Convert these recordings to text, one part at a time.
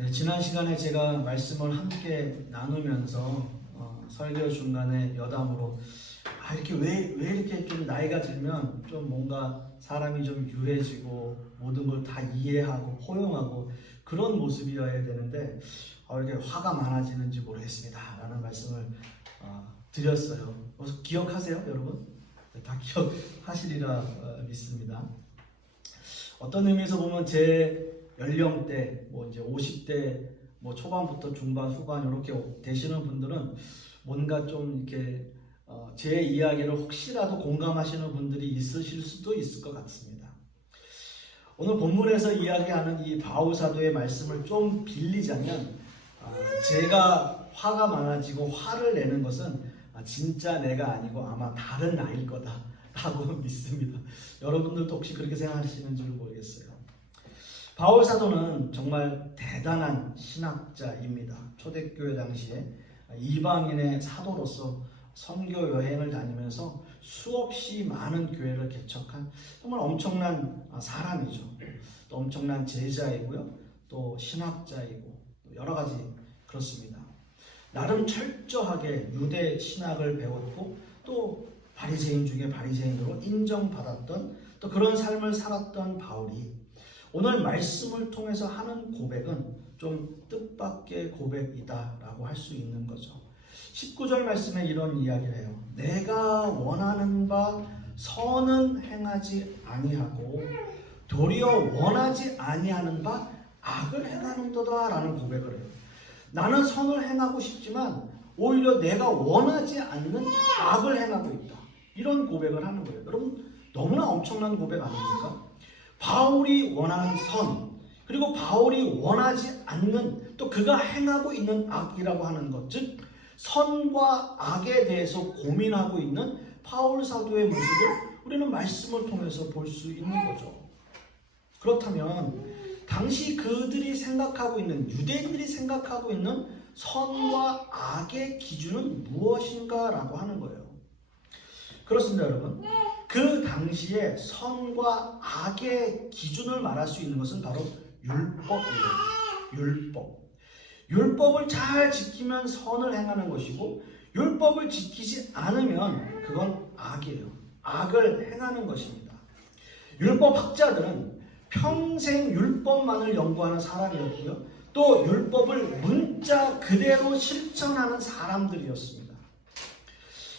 네, 지난 시간에 제가 말씀을 함께 나누면서 설교 중간에 여담으로 이렇게 왜 이렇게 좀 나이가 들면 좀 뭔가 사람이 좀 유해지고 모든 걸 다 이해하고 포용하고 그런 모습이어야 되는데 이렇게 화가 많아지는지 모르겠습니다 라는 말씀을 드렸어요. 기억하세요 여러분? 다 기억하시리라 믿습니다. 어떤 의미에서 보면 제 연령대, 이제 50대 초반부터 중반, 후반 이렇게 되시는 분들은 뭔가 좀 이렇게 제 이야기를 혹시라도 공감하시는 분들이 있으실 수도 있을 것 같습니다. 오늘 본문에서 이야기하는 이 바울 사도의 말씀을 좀 빌리자면 제가 화가 많아지고 화를 내는 것은 진짜 내가 아니고 아마 다른 아이일 거다 라고 믿습니다. 여러분들도 혹시 그렇게 생각하시는지 모르겠어요. 바울 사도는 정말 대단한 신학자입니다. 초대교회 당시에 이방인의 사도로서 선교 여행을 다니면서 수없이 많은 교회를 개척한 정말 엄청난 사람이죠. 또 엄청난 제자이고요. 또 신학자이고 여러 가지 그렇습니다. 나름 철저하게 유대 신학을 배웠고 또 바리새인 중에 바리새인으로 인정받았던 또 그런 삶을 살았던 바울이 오늘 말씀을 통해서 하는 고백은 좀 뜻밖의 고백이다라고 할 수 있는 거죠. 19절 말씀에 이런 이야기를 해요. 내가 원하는 바 선은 행하지 아니하고 도리어 원하지 아니하는 바 악을 행하는도다 라는 고백을 해요. 나는 선을 행하고 싶지만 오히려 내가 원하지 않는 악을 행하고 있다. 이런 고백을 하는 거예요. 여러분 너무나 엄청난 고백 아닙니까? 바울이 원하는 선, 그리고 바울이 원하지 않는 또 그가 행하고 있는 악이라고 하는 것, 즉 선과 악에 대해서 고민하고 있는 바울 사도의 모습을 우리는 말씀을 통해서 볼 수 있는 거죠. 그렇다면 당시 그들이 생각하고 있는, 유대인들이 생각하고 있는 선과 악의 기준은 무엇인가 라고 하는 거예요. 그렇습니다 여러분. 그 당시에 선과 악의 기준을 말할 수 있는 것은 바로 율법이에요. 율법을 잘 지키면 선을 행하는 것이고 율법을 지키지 않으면 그건 악이에요. 악을 행하는 것입니다. 율법 학자들은 평생 율법만을 연구하는 사람이었고요. 또 율법을 문자 그대로 실천하는 사람들이었습니다.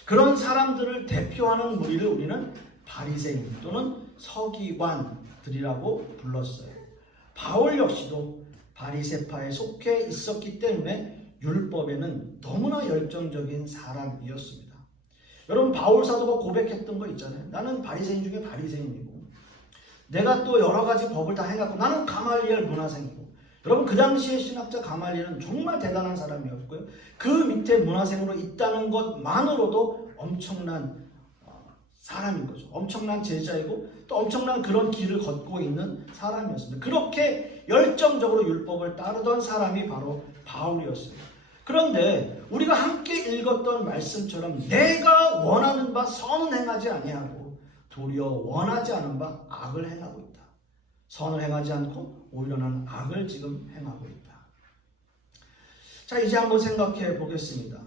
그런 사람들을 대표하는 무리를 우리는 바리새인 또는 서기관들이라고 불렀어요. 바울 역시도 바리새파에 속해 있었기 때문에 율법에는 너무나 열정적인 사람이었습니다. 여러분 바울 사도가 고백했던 거 있잖아요. 나는 바리새인 중에 바리새인이고 내가 또 여러 가지 법을 다 해갖고 나는 가말리엘 문화생이고 여러분 그 당시에 신학자 가말리엘은 정말 대단한 사람이었고요. 그 밑에 문화생으로 있다는 것만으로도 엄청난 사람인 거죠. 엄청난 제자이고 또 엄청난 그런 길을 걷고 있는 사람이었습니다. 그렇게 열정적으로 율법을 따르던 사람이 바로 바울이었어요. 그런데 우리가 함께 읽었던 말씀처럼 내가 원하는 바 선은 행하지 아니하고 도리어 원하지 않은 바 악을 행하고 있다. 선을 행하지 않고 오히려 나는 악을 지금 행하고 있다. 자, 이제 한번 생각해 보겠습니다.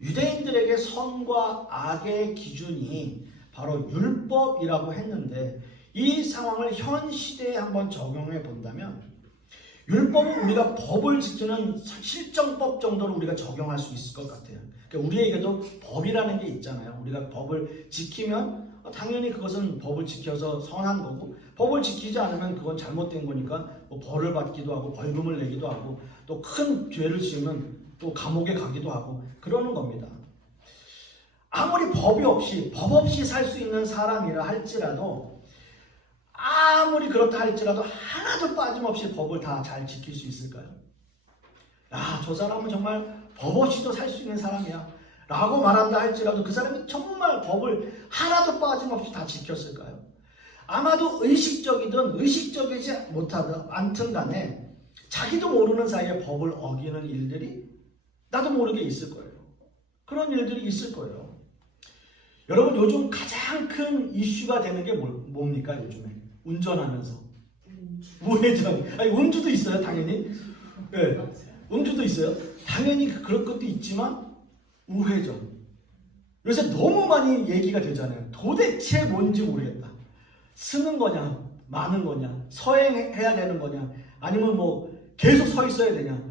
유대인들에게 선과 악의 기준이 바로 율법이라고 했는데 이 상황을 현 시대에 한번 적용해 본다면 율법은 우리가 법을 지키는 실정법 정도로 우리가 적용할 수 있을 것 같아요. 그러니까 우리에게도 법이라는 게 있잖아요. 우리가 법을 지키면 당연히 그것은 법을 지켜서 선한 거고 법을 지키지 않으면 그건 잘못된 거니까 벌을 받기도 하고 벌금을 내기도 하고 또 큰 죄를 지으면 또 감옥에 가기도 하고 그러는 겁니다. 아무리 법 없이 살 수 있는 사람이라 할지라도 아무리 그렇다 할지라도 하나도 빠짐없이 법을 다 잘 지킬 수 있을까요? 저 사람은 정말 법 없이도 살 수 있는 사람이야 라고 말한다 할지라도 그 사람이 정말 법을 하나도 빠짐없이 다 지켰을까요? 아마도 의식적이든 의식적이지 못하든 않든 간에 자기도 모르는 사이에 법을 어기는 일들이 나도 모르게 있을 거예요. 그런 일들이 있을 거예요. 여러분 요즘 가장 큰 이슈가 되는 게 뭡니까 요즘에? 운전하면서 우회전, 운주도 있어요 당연히. 네. 음주도 있어요. 당연히 그럴 것도 있지만 우회전. 요새 너무 많이 얘기가 되잖아요. 도대체 뭔지 모르겠다. 쓰는 거냐, 마는 거냐, 서행해야 되는 거냐, 아니면 뭐 계속 서 있어야 되냐.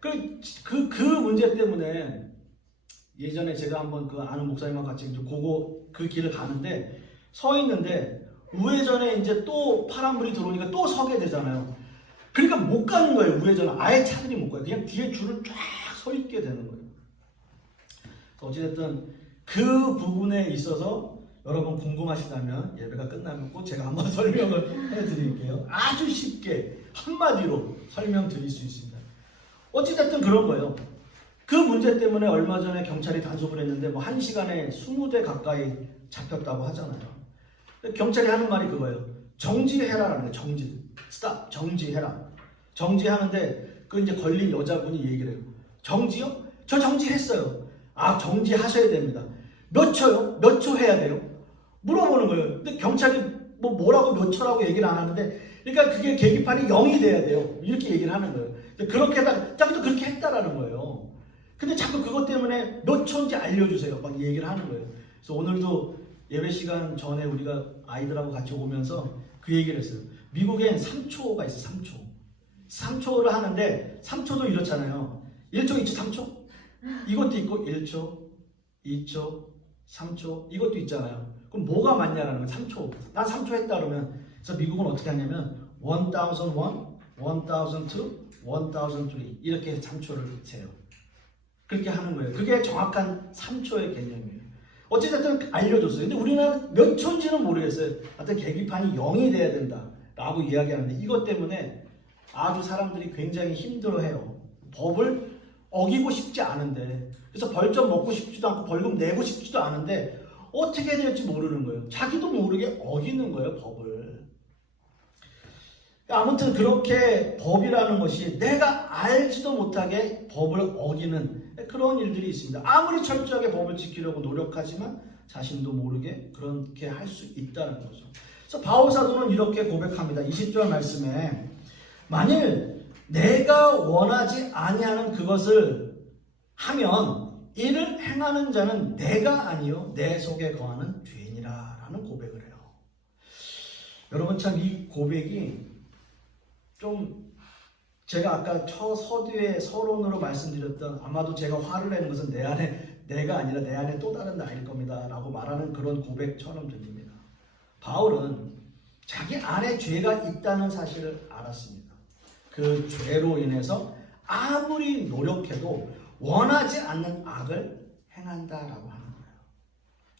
그 문제 때문에 예전에 제가 한번 그 아는 목사님과 같이 이제 그 길을 가는데 서 있는데 우회전에 이제 또 파란불이 들어오니까 또 서게 되잖아요. 그러니까 못 가는 거예요. 우회전은 아예 차들이 못 가요. 그냥 뒤에 줄을 쫙 서 있게 되는 거예요. 어찌됐든 그 부분에 있어서 여러분 궁금하시다면 예배가 끝나면 꼭 제가 한번 설명을 해드릴게요. 아주 쉽게 한마디로 설명드릴 수 있습니다. 어찌됐든 그런 거예요. 그 문제 때문에 얼마 전에 경찰이 단속을 했는데 뭐 1시간에 20대 가까이 잡혔다고 하잖아요. 경찰이 하는 말이 그거예요. 정지해라라는 거예요. 정지. 스탑. 정지해라. 정지하는데 그 이제 걸린 여자분이 얘기를 해요. 정지요? 저 정지했어요. 아, 정지하셔야 됩니다. 몇 초요? 몇 초 해야 돼요? 물어보는 거예요. 근데 경찰이 뭐라고 몇 초라고 얘기를 안 하는데, 그러니까 그게 계기판이 0이 돼야 돼요. 이렇게 얘기를 하는 거예요. 그렇게 하다, 자기도 그렇게 했다라는 거예요. 근데 자꾸 그것 때문에 몇 초인지 알려주세요. 막 얘기를 하는 거예요. 그래서 오늘도 예배 시간 전에 우리가 아이들하고 같이 오면서 그 얘기를 했어요. 미국엔 3초가 있어, 3초. 3초를 하는데 3초도 이렇잖아요. 1초, 2초, 3초? 이것도 있고 1초, 2초, 3초 이것도 있잖아요. 그럼 뭐가 맞냐라는 거예요. 3초. 난 3초 했다 그러면 그래서 미국은 어떻게 하냐면 1001, 1002, 1003 이렇게 해서 3초를 세요. 그렇게 하는 거예요. 그게 정확한 3초의 개념이에요. 어찌됐든 알려줬어요. 근데 우리나라는 몇 초인지는 모르겠어요. 하여튼 계기판이 0이 돼야 된다라고 이야기하는데 이것 때문에 아주 사람들이 굉장히 힘들어해요. 법을 어기고 싶지 않은데, 그래서 벌점 먹고 싶지도 않고 벌금 내고 싶지도 않은데 어떻게 해야 될지 모르는 거예요. 자기도 모르게 어기는 거예요, 법을. 아무튼 그렇게 법이라는 것이 내가 알지도 못하게 법을 어기는 그런 일들이 있습니다. 아무리 철저하게 법을 지키려고 노력하지만 자신도 모르게 그렇게 할 수 있다는 거죠. 그래서 바울 사도는 이렇게 고백합니다. 20절 말씀에 만일 내가 원하지 아니하는 그것을 하면 이를 행하는 자는 내가 아니요 내 속에 거하는 죄인이라 라는 고백을 해요. 여러분 참 이 고백이 좀 제가 아까 서두에 서론으로 말씀드렸던 아마도 제가 화를 내는 것은 내 안에 내가 아니라 내 안에 또 다른 나일 겁니다 라고 말하는 그런 고백처럼 들립니다. 바울은 자기 안에 죄가 있다는 사실을 알았습니다. 그 죄로 인해서 아무리 노력해도 원하지 않는 악을 행한다라고 하는 거예요.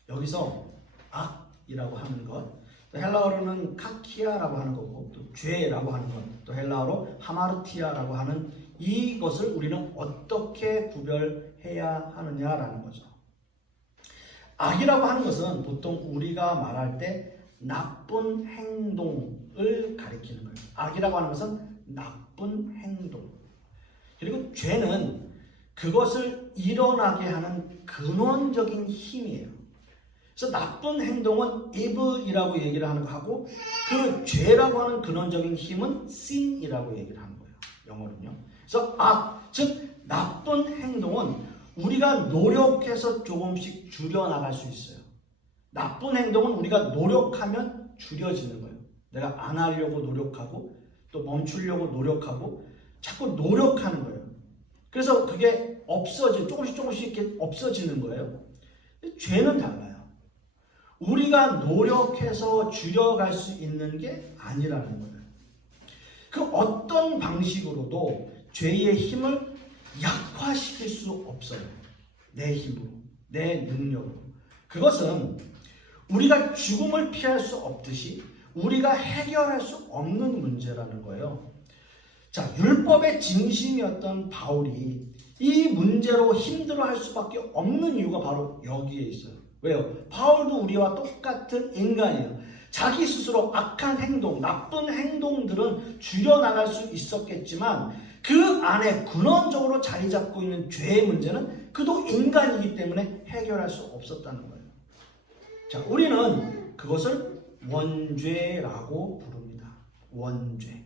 여기서 악이라고 하는 것, 또 헬라어로는 카키아라고 하는 거고, 또 죄라고 하는 것, 또 헬라어로 하마르티아라고 하는 이것을 우리는 어떻게 구별해야 하느냐라는 거죠. 악이라고 하는 것은 보통 우리가 말할 때 나쁜 행동을 가리키는 거예요. 악이라고 하는 것은 나쁜 행동. 그리고 죄는 그것을 일어나게 하는 근원적인 힘이에요. 그래서 나쁜 행동은 evil이라고 얘기를 하는 거 하고 그 죄라고 하는 근원적인 힘은 sin이라고 얘기를 하는 거예요. 영어로는요. 그래서 악, 즉 나쁜 행동은 우리가 노력해서 조금씩 줄여나갈 수 있어요. 나쁜 행동은 우리가 노력하면 줄여지는 거예요. 내가 안 하려고 노력하고 또 멈추려고 노력하고 자꾸 노력하는 거예요. 그래서 그게 조금씩 이렇게 없어지는 거예요. 죄는 달라요. 우리가 노력해서 줄여갈 수 있는 게 아니라는 거예요. 그 어떤 방식으로도 죄의 힘을 약화시킬 수 없어요. 내 힘으로, 내 능력으로. 그것은 우리가 죽음을 피할 수 없듯이 우리가 해결할 수 없는 문제라는 거예요. 자, 율법의 진심이었던 바울이 이 문제로 힘들어할 수밖에 없는 이유가 바로 여기에 있어요. 왜요? 바울도 우리와 똑같은 인간이에요. 자기 스스로 악한 행동, 나쁜 행동들은 줄여나갈 수 있었겠지만 그 안에 근원적으로 자리 잡고 있는 죄의 문제는 그도 인간이기 때문에 해결할 수 없었다는 거예요. 자, 우리는 그것을 원죄라고 부릅니다. 원죄.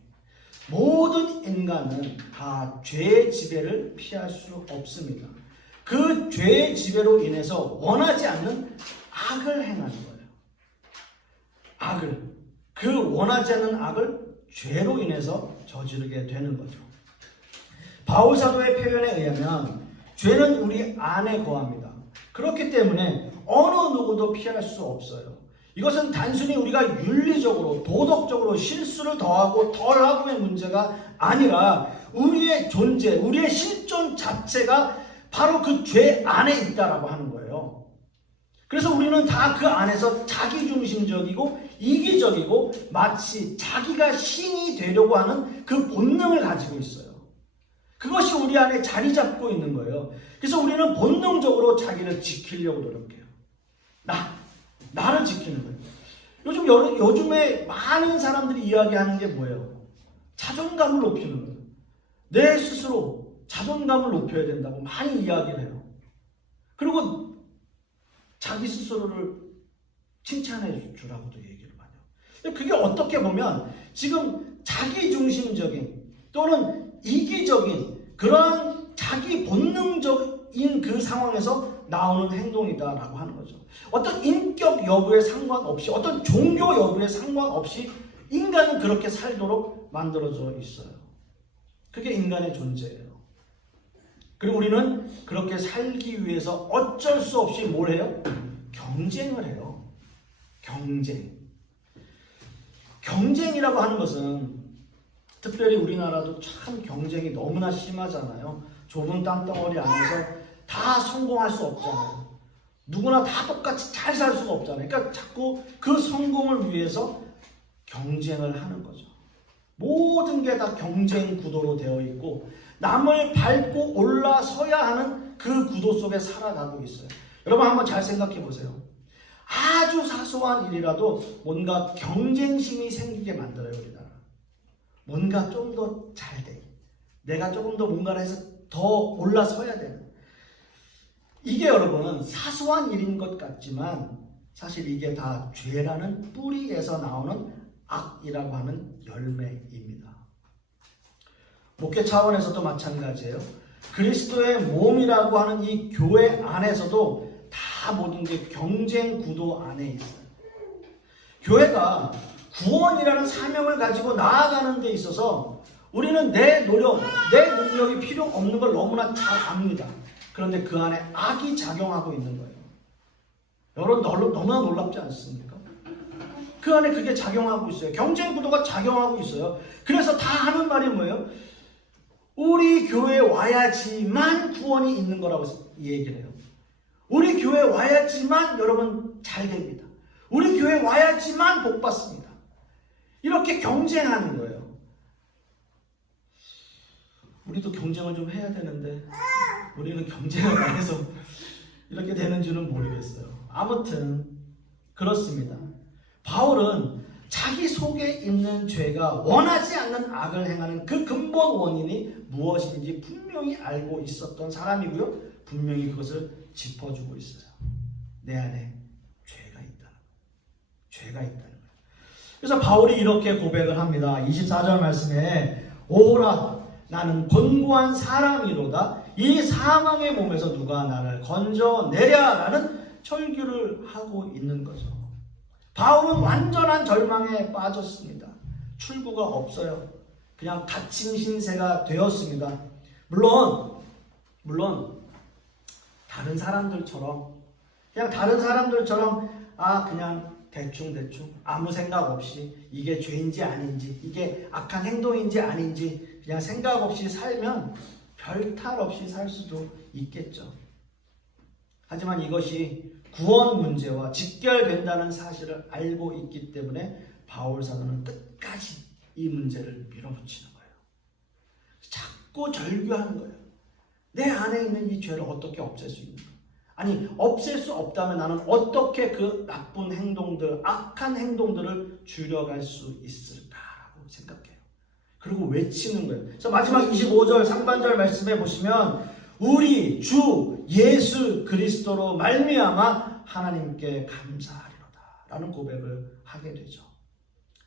모든 인간은 다 죄의 지배를 피할 수 없습니다. 그 죄의 지배로 인해서 원하지 않는 악을 행하는 거예요. 악을. 그 원하지 않는 악을 죄로 인해서 저지르게 되는 거죠. 바울 사도의 표현에 의하면 죄는 우리 안에 거합니다. 그렇기 때문에 어느 누구도 피할 수 없어요. 이것은 단순히 우리가 윤리적으로 도덕적으로 실수를 더하고 덜하고의 문제가 아니라 우리의 존재, 우리의 실존 자체가 바로 그 죄 안에 있다라고 하는 거예요. 그래서 우리는 다 그 안에서 자기중심적이고 이기적이고 마치 자기가 신이 되려고 하는 그 본능을 가지고 있어요. 그것이 우리 안에 자리 잡고 있는 거예요. 그래서 우리는 본능적으로 자기를 지키려고 노력해요. 나를 지키는 거예요. 요즘에 많은 사람들이 이야기하는 게 뭐예요? 자존감을 높이는 거예요. 내 스스로 자존감을 높여야 된다고 많이 이야기를 해요. 그리고 자기 스스로를 칭찬해 주라고도 얘기를 많이 해요. 그게 어떻게 보면 지금 자기중심적인 또는 이기적인 그런 자기 본능적인 그 상황에서 나오는 행동이다라고 하는 거죠. 어떤 인격 여부에 상관없이 어떤 종교 여부에 상관없이 인간은 그렇게 살도록 만들어져 있어요. 그게 인간의 존재예요. 그리고 우리는 그렇게 살기 위해서 어쩔 수 없이 뭘 해요? 경쟁을 해요. 경쟁이라고 하는 것은 특별히 우리나라도 참 경쟁이 너무나 심하잖아요. 좁은 땅덩어리 안에서 다 성공할 수 없잖아요. 누구나 다 똑같이 잘 살 수가 없잖아요. 그러니까 자꾸 그 성공을 위해서 경쟁을 하는 거죠. 모든 게 다 경쟁 구도로 되어 있고 남을 밟고 올라서야 하는 그 구도 속에 살아가고 있어요. 여러분 한번 잘 생각해 보세요. 아주 사소한 일이라도 뭔가 경쟁심이 생기게 만들어요. 우리나라. 뭔가 좀 더 잘 돼. 내가 조금 더 뭔가를 해서 더 올라서야 되는. 이게 여러분 사소한 일인 것 같지만 사실 이게 다 죄라는 뿌리에서 나오는 악이라고 하는 열매입니다. 목회 차원에서도 마찬가지예요. 그리스도의 몸이라고 하는 이 교회 안에서도 다 모든 게 경쟁 구도 안에 있어요. 교회가 구원이라는 사명을 가지고 나아가는 데 있어서 우리는 내 노력, 내 능력이 필요 없는 걸 너무나 잘 압니다. 그런데 그 안에 악이 작용하고 있는 거예요. 여러분 너무나 놀랍지 않습니까? 그 안에 그게 작용하고 있어요. 경쟁 구도가 작용하고 있어요. 그래서 다 하는 말이 뭐예요? 우리 교회에 와야지만 구원이 있는 거라고 얘기를 해요. 우리 교회에 와야지만 여러분 잘 됩니다. 우리 교회에 와야지만 복 받습니다. 이렇게 경쟁하는 거예요. 우리도 경쟁을 좀 해야 되는데 우리는 경쟁을 안 해서 이렇게 되는 줄은 모르겠어요. 아무튼 그렇습니다. 바울은 자기 속에 있는 죄가 원하지 않는 악을 행하는 그 근본 원인이 무엇인지 분명히 알고 있었던 사람이고요. 분명히 그것을 짚어주고 있어요. 내 안에 죄가 있다는 거예요. 그래서 바울이 이렇게 고백을 합니다. 24절 말씀에 오라 나는 곤고한 사람이로다 이 사망의 몸에서 누가 나를 건져내랴 라는 철규를 하고 있는 거죠. 바울은 완전한 절망에 빠졌습니다. 출구가 없어요. 그냥 갇힌 신세가 되었습니다. 물론 다른 사람들처럼 그냥 대충 아무 생각 없이 이게 죄인지 아닌지 이게 악한 행동인지 아닌지 그냥 생각 없이 살면 별 탈 없이 살 수도 있겠죠. 하지만 이것이 구원 문제와 직결된다는 사실을 알고 있기 때문에 바울 사도는 끝까지 이 문제를 밀어붙이는 거예요. 자꾸 절규하는 거예요. 내 안에 있는 이 죄를 어떻게 없앨 수 있는가? 아니 없앨 수 없다면 나는 어떻게 그 나쁜 행동들, 악한 행동들을 줄여갈 수 있을까라고 생각해요. 그리고 외치는 거예요. 그래서 마지막 25절 상반절 말씀에 보시면 우리 주 예수 그리스도로 말미암아 하나님께 감사하리로다 라는 고백을 하게 되죠.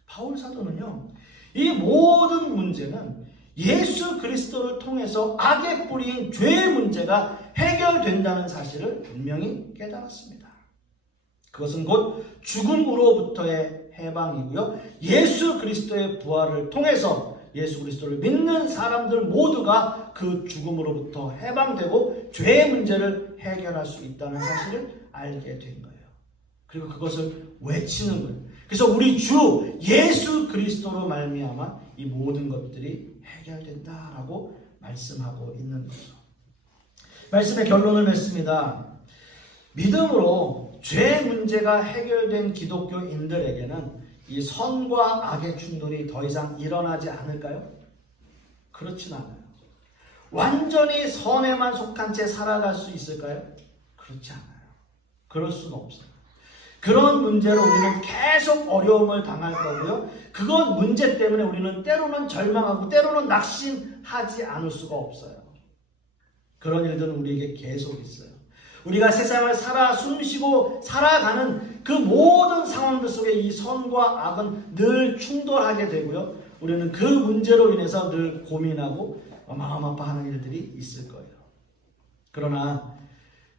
바울 사도는요 이 모든 문제는 예수 그리스도를 통해서 악의 뿌리인 죄의 문제가 해결된다는 사실을 분명히 깨달았습니다. 그것은 곧 죽음으로부터의 해방이고요. 예수 그리스도의 부활을 통해서 예수 그리스도를 믿는 사람들 모두가 그 죽음으로부터 해방되고 죄의 문제를 해결할 수 있다는 사실을 알게 된 거예요. 그리고 그것을 외치는 거예요. 그래서 우리 주 예수 그리스도로 말미암아 이 모든 것들이 해결된다라고 말씀하고 있는 거죠. 말씀의 결론을 맺습니다. 믿음으로 죄 문제가 해결된 기독교인들에게는 이 선과 악의 충돌이 더 이상 일어나지 않을까요? 그렇진 않아요. 완전히 선에만 속한 채 살아갈 수 있을까요? 그렇지 않아요. 그럴 수는 없어요. 그런 문제로 우리는 계속 어려움을 당할 거고요. 그것 문제 때문에 우리는 때로는 절망하고 때로는 낙심하지 않을 수가 없어요. 그런 일들은 우리에게 계속 있어요. 우리가 세상을 살아 숨쉬고 살아가는 그 모든 상황들 속에 이 선과 악은 늘 충돌하게 되고요. 우리는 그 문제로 인해서 늘 고민하고 마음 아파하는 일들이 있을 거예요. 그러나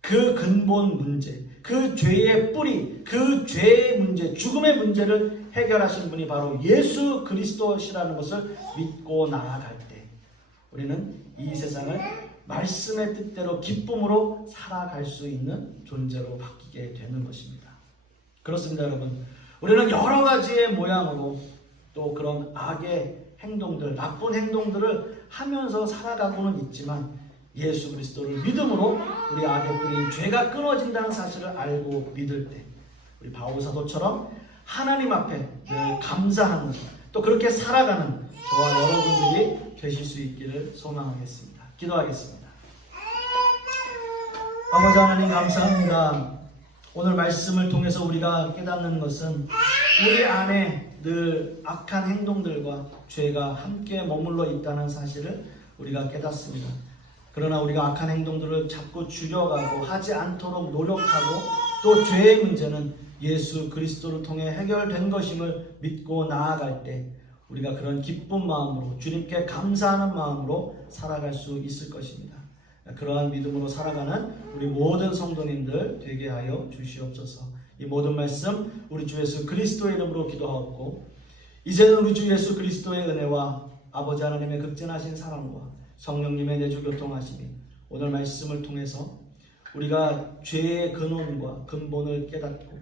그 근본 문제, 그 죄의 뿌리, 그 죄의 문제, 죽음의 문제를 해결하신 분이 바로 예수 그리스도시라는 것을 믿고 나아갈 때 우리는 이 세상을 말씀의 뜻대로 기쁨으로 살아갈 수 있는 존재로 바뀌게 되는 것입니다. 그렇습니다, 여러분. 우리는 여러 가지의 모양으로 또 그런 악의 행동들, 나쁜 행동들을 하면서 살아가고는 있지만 예수 그리스도를 믿음으로 우리 악의 뿌리인 죄가 끊어진다는 사실을 알고 믿을 때 우리 바울 사도처럼 하나님 앞에 늘 감사하는 또 그렇게 살아가는 저와 여러분들이 되실 수 있기를 소망하겠습니다. 기도하겠습니다. 아버지 하나님 감사합니다. 오늘 말씀을 통해서 우리가 깨닫는 것은 우리 안에 늘 악한 행동들과 죄가 함께 머물러 있다는 사실을 우리가 깨닫습니다. 그러나 우리가 악한 행동들을 자꾸 줄여가고 하지 않도록 노력하고 또 죄의 문제는 예수 그리스도를 통해 해결된 것임을 믿고 나아갈 때 우리가 그런 기쁜 마음으로 주님께 감사하는 마음으로 살아갈 수 있을 것입니다. 그러한 믿음으로 살아가는 우리 모든 성도님들 되게 하여 주시옵소서. 이 모든 말씀 우리 주 예수 그리스도의 이름으로 기도하옵고 이제는 우리 주 예수 그리스도의 은혜와 아버지 하나님의 극진하신 사랑과 성령님의 내주 교통하심이 오늘 말씀을 통해서 우리가 죄의 근원과 근본을 깨닫고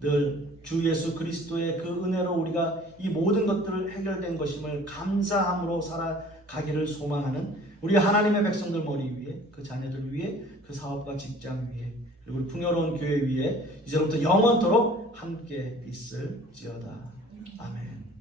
늘 주 예수 그리스도의 그 은혜로 우리가 이 모든 것들을 해결된 것임을 감사함으로 살아가기를 소망하는 우리 하나님의 백성들 머리 위에 그 자녀들 위에 그 사업과 직장 위에 그리고 우리 풍요로운 교회 위에 이제부터 영원토록 함께 있을지어다. 아멘.